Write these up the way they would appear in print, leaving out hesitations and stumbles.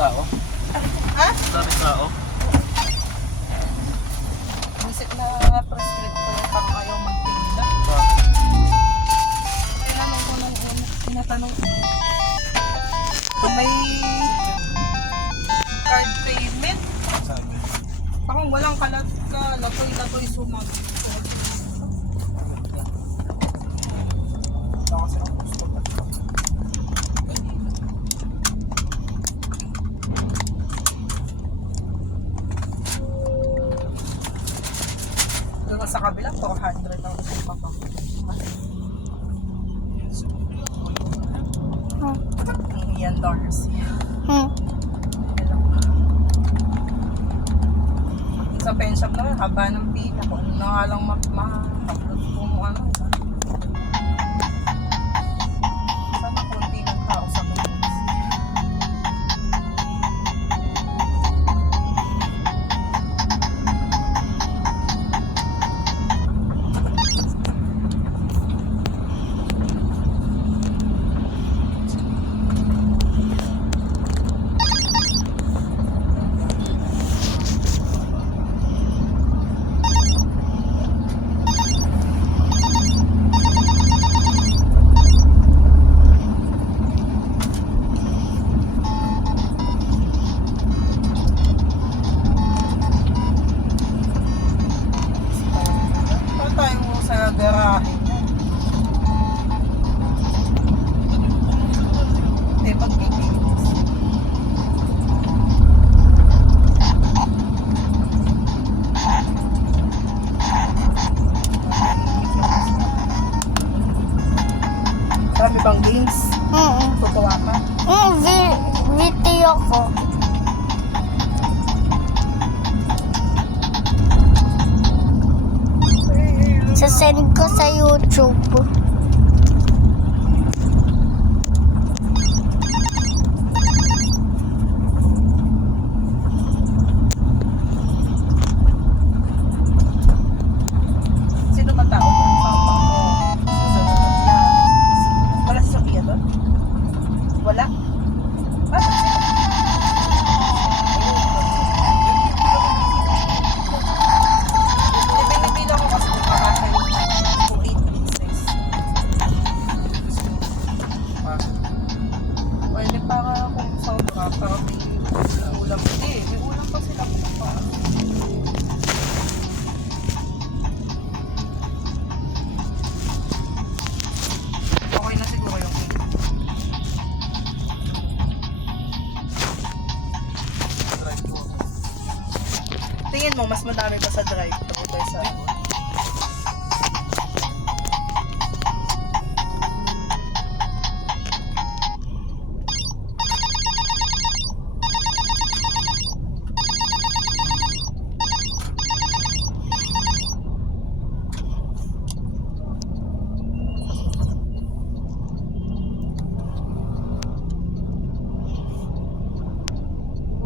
tao? Ha? Daming tao? Visit na prescriptor pang ayaw magtinda. Tinanong ko nung una. Tinatanong ko. Kung may card payment, Sabi. parang walang kalat ka, latoy-latoy sumag. Kasi ang gusto ko. Doon sa kabila, 400 ang gusto pa pa. Yan dollars. Sa pen shop naman, haba ng pila. Kung ano na nga lang ma-upload kung ano. Sana konti ng tao sa mga. Garahe. Eh, pagkikinis. Marami bang games? Tutuwa ka? Video ko. Sasend ko sa YouTube. Sino man tao doon? Papa mo. Susunod na. Wala si Sophia doon? Wala? Bakit sila? Pinipila ko kasi makakasya yung 8 pieces. Pwede para kung sobra, para may ulam. Hindi, may ulam pa sila kung paano. Okay na siguro yung cake. Tingin mo, mas madami pa sa drive-thru kaysa...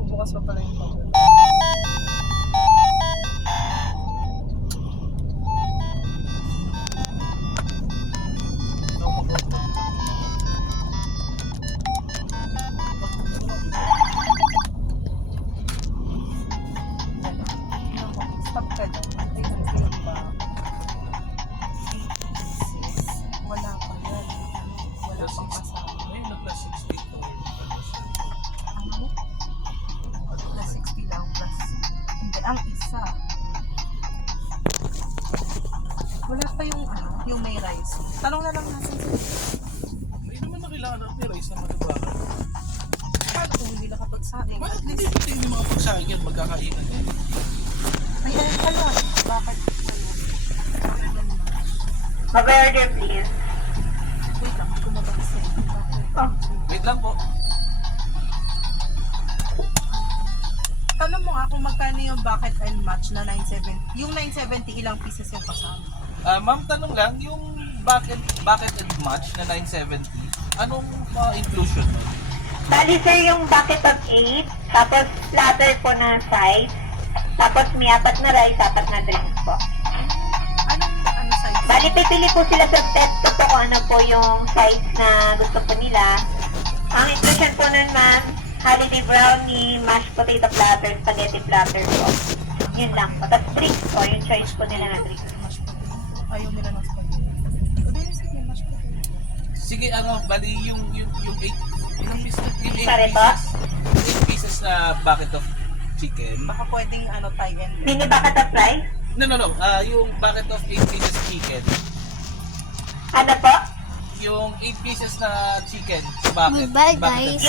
Bukas pa pala yung pagod. Stop ka dyan. Tingnan ko yung ba? 8 wala pa yan. Wala pang kasama. Ngayon na plus 60 to. Ano? Plus 60 lang plus. Hindi, ang isa. Wala pa yung ano, yung may rice. Tanong na lang natin sa Hindi naman na kailangan natin rice na matubaran. paano kung hindi nakapagsaing. Bakit At hindi least, hindi makapagsaing yan? Magkakainan yan. may alam ka lang. Bakit? Mag-order please. Wait lang, hindi ko mabagsin. Bakit? Wait lang po. Tanong mo nga kung magkano yung bucket and match na 970. Yung 970, ilang pieces yung kasama? Ma'am, tanong lang, yung bucket and match na 970, anong inclusion mo? Bali sir yung bucket of 8, tapos platter po na size, tapos may 4 na rice, 4 na drinks po. Ano size? Bali pipili po sila sa set po kung ano po yung size na gusto po nila. Ang inclusion po nun ma'am, holiday brownie, mashed potato platter, spaghetti platter po. Yun lang po. Tapos drinks po, yung choice po nila na drinks. Mashed potato. Ayaw nila ng spaghetti. Pwede rin sige, mashed potato. Sige, bali yung 8 Sorry po? 8 pieces na bucket of chicken. Baka pwedeng tie and Mini bucket of rice? No. Yung bucket of 8 pieces chicken. Ano po? Yung 8 pieces na chicken bucket. Goodbye, bucket of guys.